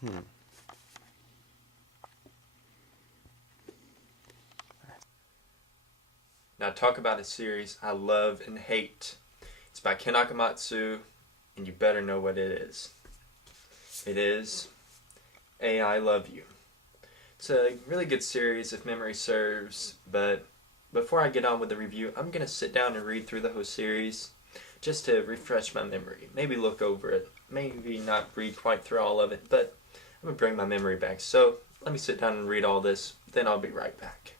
Now talk about a series I love and hate. It's by Ken Akamatsu, and you better know what it is. It is I Love You. It's a really good series if memory serves, but before I get on with the review, I'm going to sit down and read through the whole series just to refresh my memory. Maybe look over it. Maybe not read quite through all of it, but I'm going to bring my memory back. So let me sit down and read all this, then I'll be right back.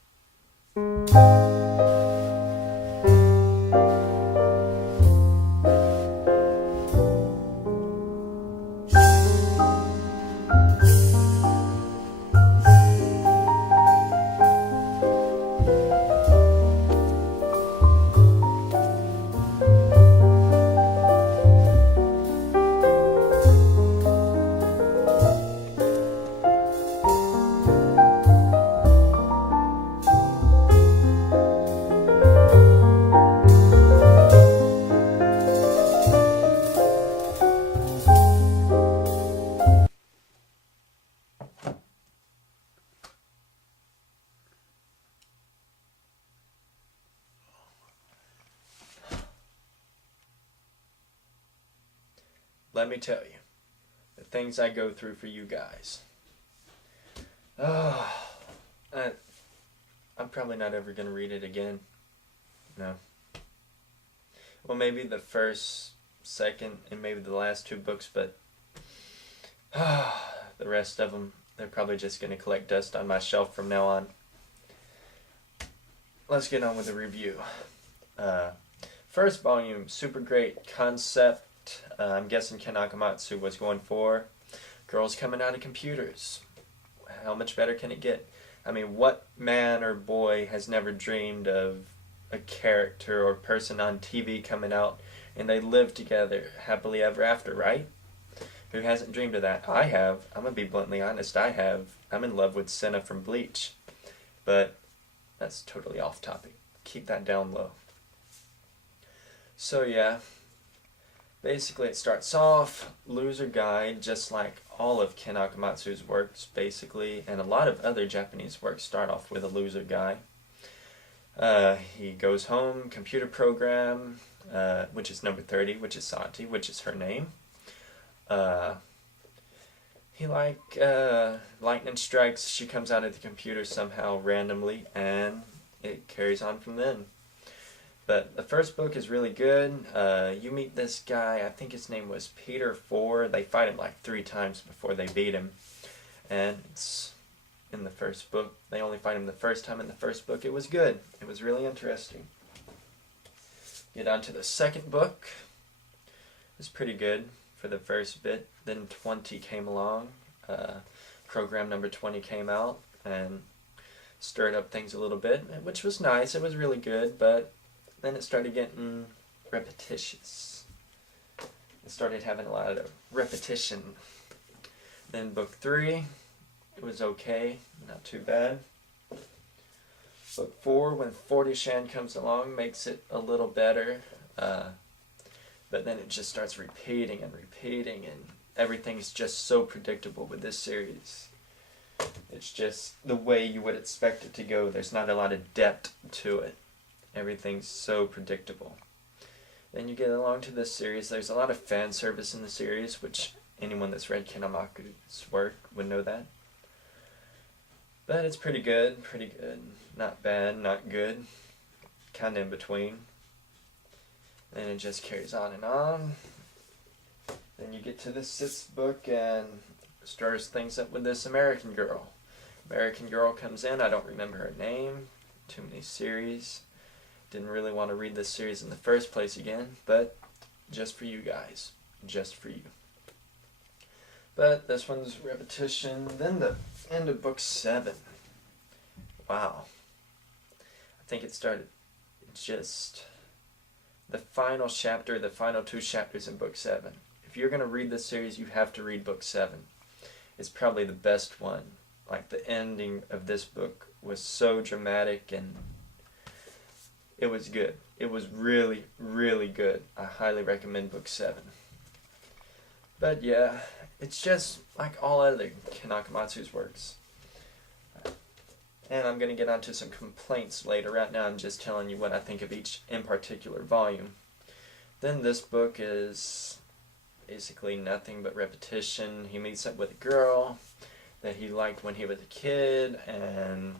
Let me tell you, the things I go through for you guys. I'm probably not ever going to read it again. No. Well, maybe the first, second, and maybe the last two books, but the rest of them, they're probably just going to collect dust on my shelf from now on. Let's get on with the review. First volume, super great concept. I'm guessing Ken Akamatsu was going for girls coming out of computers. How much better can it get? I mean, what man or boy has never dreamed of a character or person on TV coming out and they live together happily ever after, right? Who hasn't dreamed of that? I have. I'm going to be bluntly honest, I have. I'm in love with Senna from Bleach. But that's totally off topic. Keep that down low. So yeah. Basically, it starts off, loser guy, just like all of Ken Akamatsu's works, basically, and a lot of other Japanese works start off with a loser guy. He goes home, computer program, which is number 30, which is Santi, which is her name. Lightning strikes, she comes out of the computer somehow randomly, and it carries on from then. But the first book is really good. You meet this guy, I think his name was Peter 4. They fight him like 3 times before they beat him. And it's in the first book. They only fight him the first time in the first book. It was good. It was really interesting. Get on to the second book. It was pretty good for the first bit. Then 20 came along. Program number 20 came out and stirred up things a little bit, which was nice. It was really good, but then it started getting repetitious. It started having a lot of repetition. Then book 3, it was okay, not too bad. Book 4, when 40 Shan comes along, makes it a little better. But then it just starts repeating, and everything's just so predictable with this series. It's just the way you would expect it to go. There's not a lot of depth to it. Everything's so predictable. Then you get along to this series. There's a lot of fan service in the series, which anyone that's read Ken Akamatsu's work would know that. But it's pretty good. Not bad, not good. Kind of in between. And it just carries on and on. Then you get to the 6th book and stirs things up with this American girl. American girl comes in. I don't remember her name. Too many series. Didn't really want to read this series in the first place again, but just for you guys. Just for you. But this one's repetition. Then the end of book 7. Wow. I think it started just the final chapter, the final 2 chapters in book 7. If you're going to read this series, you have to read book 7. It's probably the best one. Like, the ending of this book was so dramatic and it was good. It was really, really good. I highly recommend book 7. But yeah, It's just like all other Kanakamatsu's works. And I'm going to get onto some complaints later. Right now I'm just telling you what I think of each in particular volume. Then this book is basically nothing but repetition. He meets up with a girl that he liked when he was a kid, and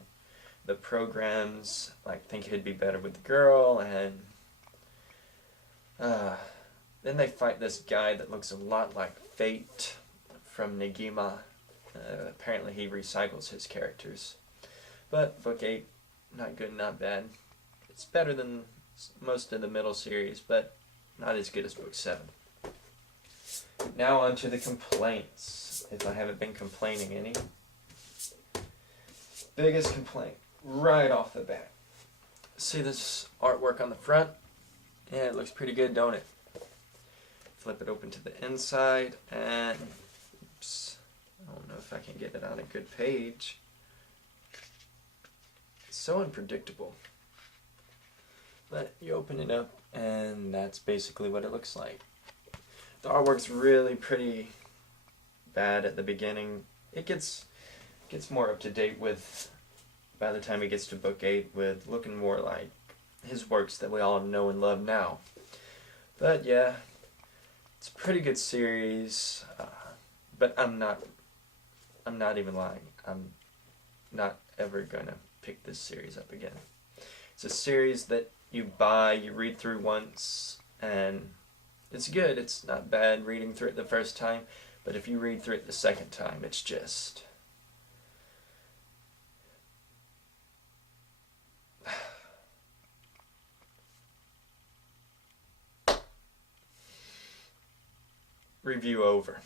the programs think he'd be better with the girl, and then they fight this guy that looks a lot like Fate from Negima. Apparently he recycles his characters. But book 8, not good, not bad. It's better than most of the middle series, but not as good as book 7. Now on to the complaints, if I haven't been complaining any. Biggest complaint, right off the bat. See this artwork on the front? Yeah, it looks pretty good, don't it? Flip it open to the inside, and oops, I don't know if I can get it on a good page. It's so unpredictable. But you open it up, and that's basically what it looks like. The artwork's really pretty bad at the beginning. It gets more up to date with, by the time he gets to book 8, with looking more like his works that we all know and love now. But yeah, it's a pretty good series. But I'm not even lying. I'm not ever gonna pick this series up again. It's a series that you buy, you read through once, and it's good. It's not bad reading through it the first time, but if you read through it the second time, it's just... Review over.